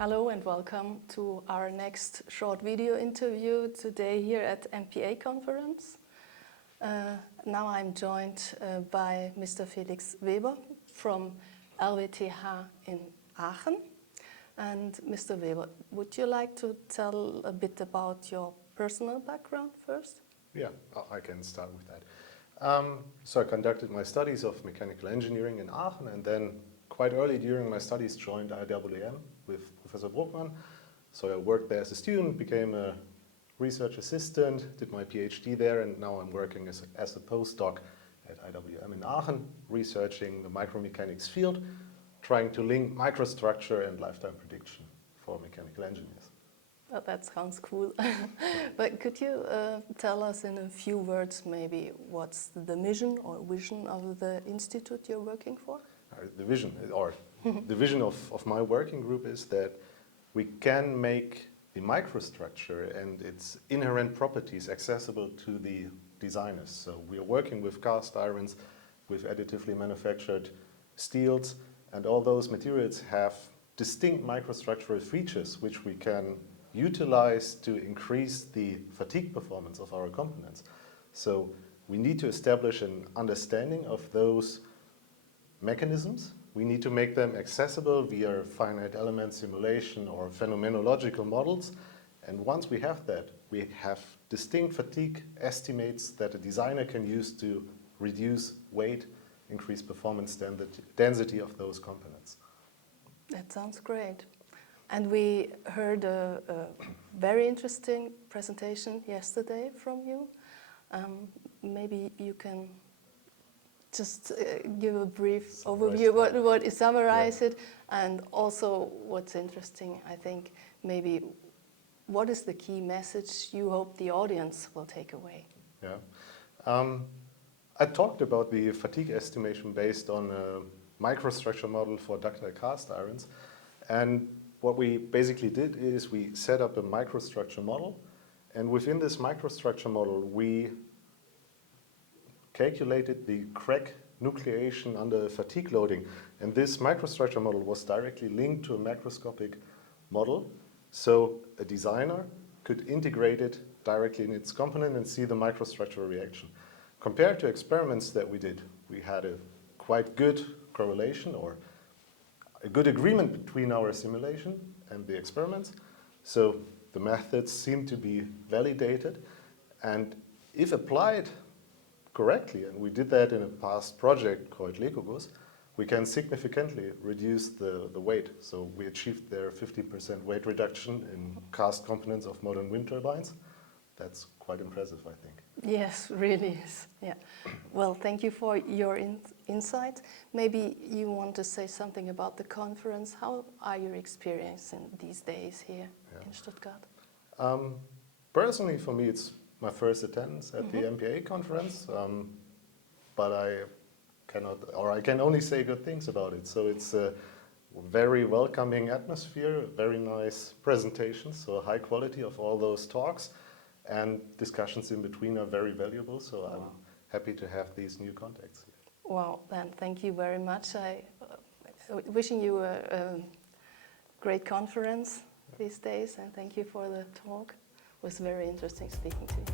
Hello and welcome to our next short video interview today here at MPA Konferenz. Now I'm joined by Mr. Felix Weber from RWTH in Aachen. And Mr. Weber, would you like to tell a bit about your personal background first? Yeah, I can start with that. So I conducted my studies of mechanical engineering in Aachen, and then quite early during my studies joined IWM with Professor Bruckmann. So I worked there as a student, became a research assistant, did my PhD there, and now I'm working as a postdoc at IWM in Aachen, researching the micromechanics field, trying to link microstructure and lifetime prediction for mechanical engineers. Well, that sounds cool. But could you tell us in a few words maybe what's the mission or vision of the institute you're working for? The vision of my working group is that we can make the microstructure and its inherent properties accessible to the designers. So we are working with cast irons, with additively manufactured steels, and all those materials have distinct microstructural features which we can utilize to increase the fatigue performance of our components. So we need to establish an understanding of those mechanisms. We need to make them accessible via finite element simulation or phenomenological models. And once we have that, we have distinct fatigue estimates that a designer can use to reduce weight, increase performance density of those components. That sounds great. And we heard a very interesting presentation yesterday from you. Maybe you can just give a brief overview, summarize it, and also what's interesting, I think, maybe what is the key message you hope the audience will take away? Yeah. I talked about the fatigue estimation based on a microstructure model for ductile cast irons, and what we basically did is we set up a microstructure model, and within this microstructure model we calculated the crack nucleation under fatigue loading, and this microstructure model was directly linked to a macroscopic model, so a designer could integrate it directly in its component and see the microstructural reaction. Compared to experiments that we did, we had a quite good correlation or a good agreement between our simulation and the experiments. So the methods seem to be validated, and if applied correctly, and we did that in a past project called Lekobus, we can significantly reduce the weight. So we achieved there 15% weight reduction in cast components of modern wind turbines. That's quite impressive, I think. Yes, really is. Yeah. Well, thank you for your insight. Maybe you want to say something about the conference. How are you experiencing these days here in Stuttgart? Personally, for me, it's my first attendance at the MPA Konferenz, but I can only say good things about it. So it's a very welcoming atmosphere, very nice presentations, so high quality of all those talks, and discussions in between are very valuable, so I'm happy to have these new contacts. Well, then thank you very much. Wishing you a great conference these days, and thank you for the talk. It was very interesting speaking to you.